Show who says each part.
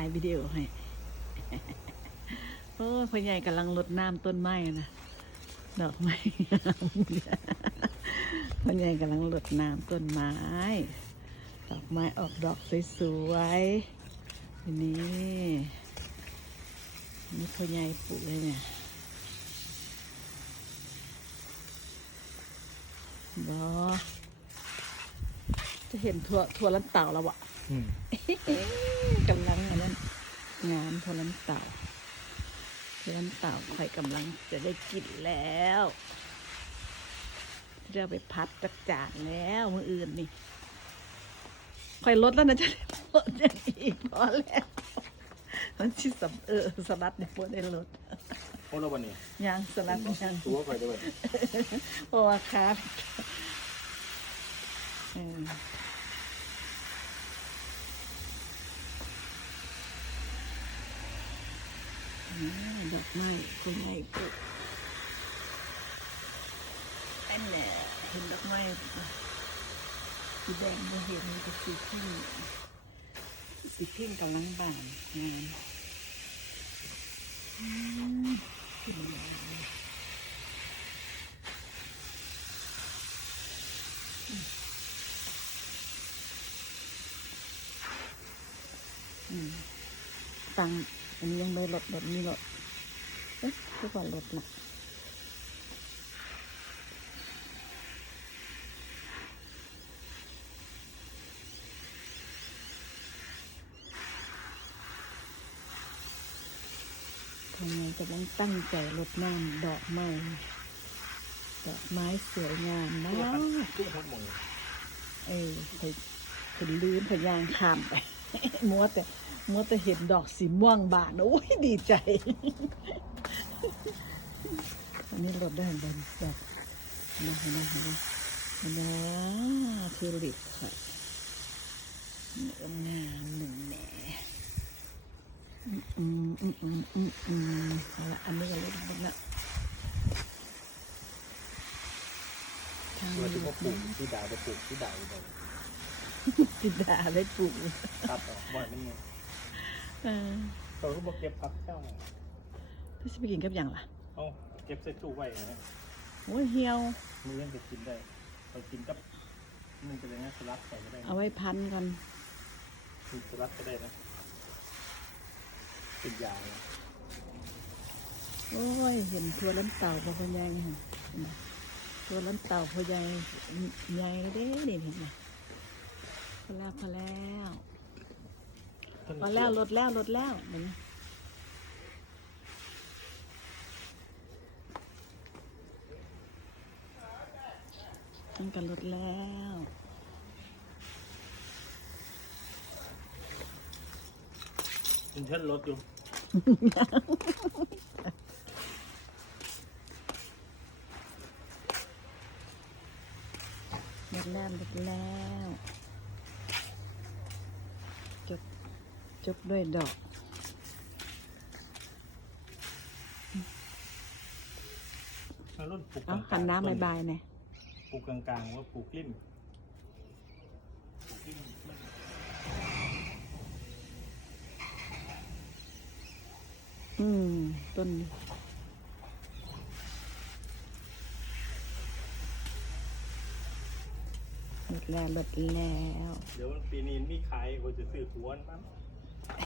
Speaker 1: ถ่ายวิดีโอให้ โอ้ยพ่อใหญ่กำลังรดน้ำต้นไม้นะ ดอกไม้งามพ่อใหญ่กำลังรดน้ำต้นไม้ ดอกไม้ออกดอกสวยๆ นี่นี่พ่อใหญ่ปลูกเลยเนี่ยบอจะเห็นถั่วถั่วลันเต่าแล้วอะ
Speaker 2: อืม
Speaker 1: กำลังอันนั้น งานถั่วลันเต่าถั่วลันเต่าข่อยกำลังจะได้กินแล้วจะเอาไปพัดจักจานแล้วมืออื่นนี่ข่อยลดแล้วนะจะได้ลดอย่างอีกพอแล้วมันชิสำเออสลัดเนี่ยพวได้ลด
Speaker 2: โอ้เราวันนี้
Speaker 1: ยางสลัดยาง
Speaker 2: ตัวไปด้วย
Speaker 1: เพราะว่าครับเออ ดอกไม้คนใหญ่ปลูกอันเนี่ยเห็นดอกไม้สีแดงเราเห็นมันจะสีพิ้งสีพิ้งกำลังบานงามอืมขึ้นมาเลยอืมตัง อันนี้ยังไม่ลดลดนี่ลดเอ๊ะทุกวันลดละทำไงกำลังตั้งใจลดน้ำดอกไม้ ดอกไม้สวยงามมาก
Speaker 2: ตู้ฮอตมง
Speaker 1: เออไปถึงลืมพยางข้ามไปมัวแต่ มัวแต่เห็นดอกสีม่วงบานโอ้ยดีใจ อันนี้ลดได้บนดอกนะนะนะนะทิวลิปค่ะเนื้องามหนึ่งแหน่อืมอืมอืมอืมอืมเอาละอันนี้ก็ลดหมดละทางนี้
Speaker 2: ที่
Speaker 1: ล
Speaker 2: เขา
Speaker 1: ด
Speaker 2: ปลูกที่ดาวไปปลูกที่ดาวไป
Speaker 1: จิดาได้ปลูก
Speaker 2: ครับออกบ่อยไม่ไง
Speaker 1: เออ
Speaker 2: เขาก็บอกเก็บครับเจ้า
Speaker 1: ถ้าจะไปกินกับอย่างล่ะ
Speaker 2: เอ้าเก็บใส่ตู้ไว้นะ
Speaker 1: โอ้ยเหี่ยว
Speaker 2: มือยังจะกินได้ไปกินกับมันจะเป็นไงสลัดใส่ก็ได้
Speaker 1: เอาไว้พันกัน
Speaker 2: กินสลัดก็ได้นะเป็นยาเลย
Speaker 1: โอ้ยเห็นทัวล้นเต่าพอพอใหญ่เห็นไหมทัวล้นเต่าพอใหญ่ใหญ่เด้นี่เห็นไหมพอแล้วพอแล้ว พอแล้วลดแล้วลดแล้วเห็นไหมมันกันลดแล้ว
Speaker 2: กินเช่นรถอยู่
Speaker 1: ลดแล้วลดแล้ว จบ จบด้วยดอก
Speaker 2: แล้วรถปลูก
Speaker 1: เอาขันน้ำบายๆเนี่ย
Speaker 2: ปลูกกลางๆว่าปลูกกลิ้มปลูกกลิ้มมัน
Speaker 1: อืม ต้นนี้ลดแล้วลดแล้ว
Speaker 2: เดี๋ยวปีนี้มีขายก็จะซื้อหัวมัน